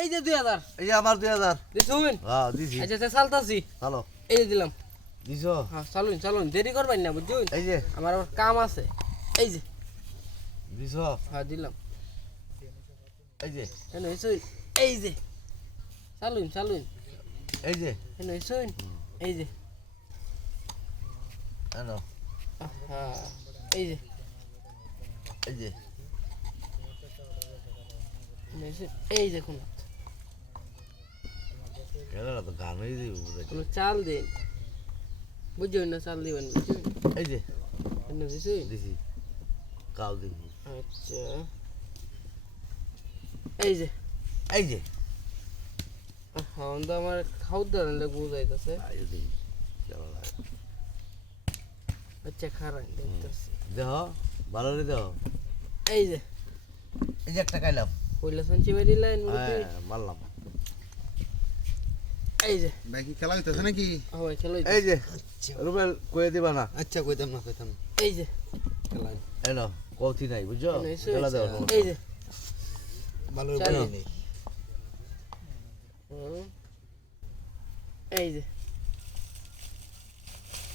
এই যে দুই হাজার। এই যে আমার দুই হাজার। দিছুন হ্যাঁ দিছি। আচ্ছা আচ্ছা চালতাছি। চলো। এই যে দিলাম। দিছ? হ্যাঁ চালুন চালুন। দেরি করবেন না বুঝছুন এই যে। আমার আবার কাম আছে। এই যে। দিছ? হ্যাঁ দিলাম। এই যে। হেন হইছুন এই যে। চালুন চালুন। এই যে। হেন হইছুন এই যে। এনো হ্যাঁ এই যে। এই যে। এই কোন এরা তো গান কোনো চাল দিন বুঝছুন না চাল দিবেন এই যে দিছি। কাল আচ্ছা। এই যে। এই যে। হ্যাঁ তো আমার খাওয়ার আই আচ্ছা খারাপ দেখতেছি। দেহ ভালো রে দেহ। এই যে। এই যে একটা খাইলাম। পয়লা সঞ্চি বাড়ি লাইন হ্যাঁ মারলাম। এই যে। ভাই কি খেলা হইতেছে নাকি? হবে খেলো এই যে রুবেল কয়ে দিবা না। আচ্ছা কইতাম না কইতাম না। এই যে। খেলা এনো কৌথি নাই বুঝছ? খেলা দেওয়া এই যে। ভালো নেই এই যে।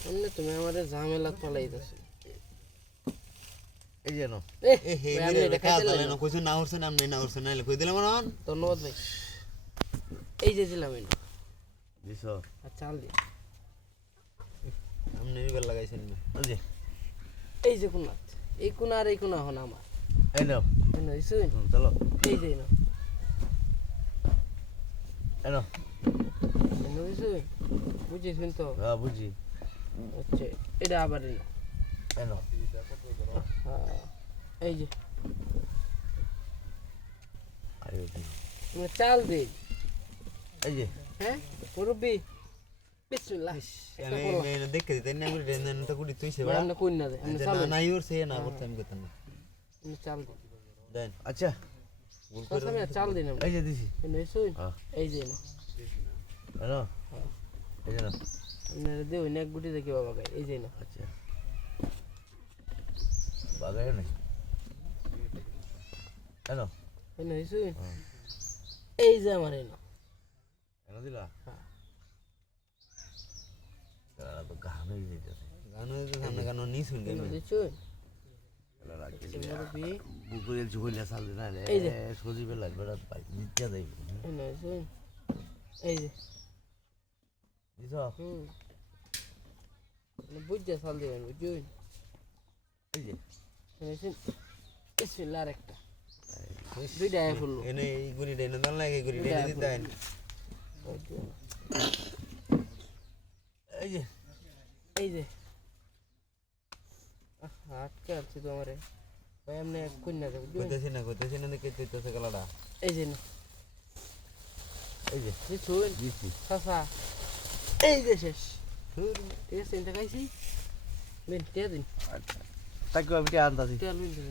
এমনি তুমি আমাদের ঝামেলা পালাইতেছো। এই যে নো উঠছে না না উঠছে না কই দিলাম ধন্যবাদ ভাই। এই যে দিলাম এই দিছ? আর চাল আপনি লাগাইছেন না এই যে কোন এই কোন আর এই কোন হন আমার। এই নাও। চলো। এই যে এনো এনো হইছুন বুঝেছেন তো হ্যাঁ বুঝি। আচ্ছা এটা আবার এনো হ্যাঁ এই যে। তুমি চাল দিই এই যে। হ্যাঁ? মুরব্বি বিসমিল্লাহ। দেখে দিতেন না করে দেন তো কুড়ি তুইছে বড়। আপনি কই না দেয় চাল না দিন নাই না করতে আমি করতাম না। আপনি চাল দেন। আচ্ছা। চাল দিন এই যে দিছি। এনে হ্যাঁ এই যে এই না। আপনারা গুটি দেখি বাবা গাই এই যে এনো। আচ্ছা। বাগায়। এই যে আমার এনো। এনো দিলা হ্যাঁ। গান হয়ে গান বুকুরের দিনা এই যে। সজীবের লাগবে রাত পাই নিত্যা যাইব এই যে। দিছ হুম। বুঝছে দিবেন বুঝুন এই যে। এনো বিসমিল্লাহ আরেকটা দুইটা ফুললো এনে এই গুড়ি দেন দান লাগে গুড়ি দেন দিতেন এই যে এই যে। আটকে আছে দেব কইতেছি না কইতেছি না এই যে না। এই যে এই শেষ। ঠিক আছে এটা খাইছি। দিন টিয়া দিন? আচ্ছা। তাকে আমি আনতাছি? বিন দিন